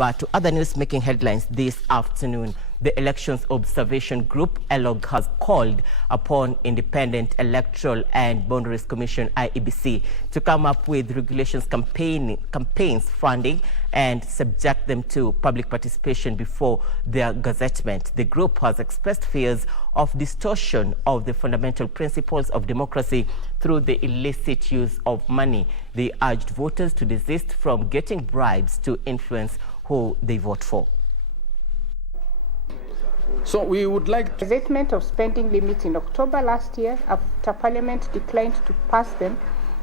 But to other news making headlines this afternoon, the Elections Observation Group, ELOG, has called upon Independent Electoral and Boundaries Commission, IEBC, to come up with regulations, campaigns, funding, and subject them to public participation before their gazettement. The group has expressed fears of distortion of the fundamental principles of democracy through the illicit use of money. They urged voters to desist from getting bribes to influence who they vote for. So we would like gazettement of spending limits in October last year after Parliament declined to pass them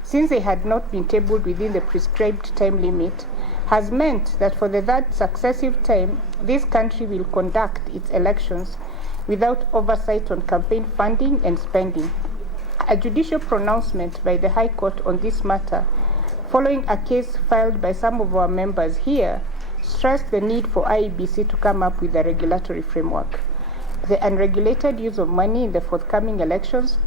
since they had not been tabled within the prescribed time limit, has meant that for the third successive time, this country will conduct its elections without oversight on campaign funding and spending. A judicial pronouncement by the High Court on this matter, following a case filed by some of our members here, stressed the need for IEBC to come up with a regulatory framework. The unregulated use of money in the forthcoming elections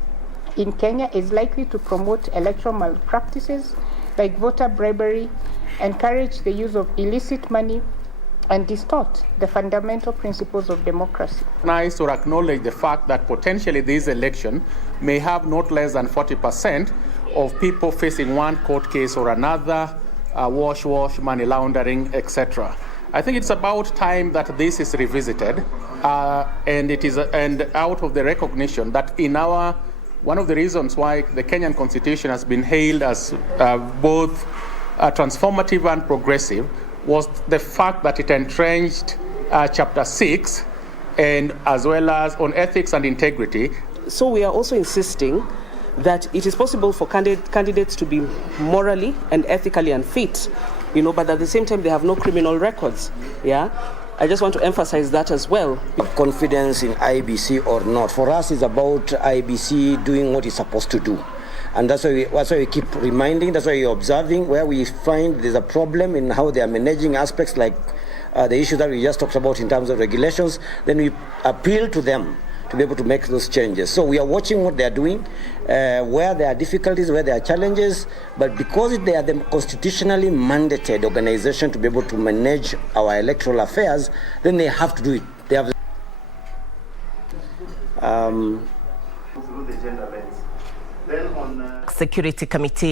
in Kenya is likely to promote electoral malpractices like voter bribery, encourage the use of illicit money, and distort the fundamental principles of democracy. Recognize or acknowledge the fact that potentially this election may have not less than 40% of people facing one court case or another, wash, money laundering, etc. I think it's about time that this is revisited, and out of the recognition that one of the reasons why the Kenyan Constitution has been hailed as both transformative and progressive was the fact that it entrenched Chapter 6 and as well as on ethics and integrity. So we are also insisting that it is possible for candidates to be morally and ethically unfit, but at the same time they have no criminal records. I just want to emphasize that as well. Confidence in IEBC or not, for us is about IEBC doing what it's supposed to do. And that's why we keep reminding, that's why we're observing where we find there's a problem in how they are managing aspects like the issue that we just talked about in terms of regulations. Then we appeal to them to be able to make those changes. So we are watching what they are doing, where there are difficulties, where there are challenges, but because they are the constitutionally mandated organization to be able to manage our electoral affairs, then they have to do it. They have Security Committee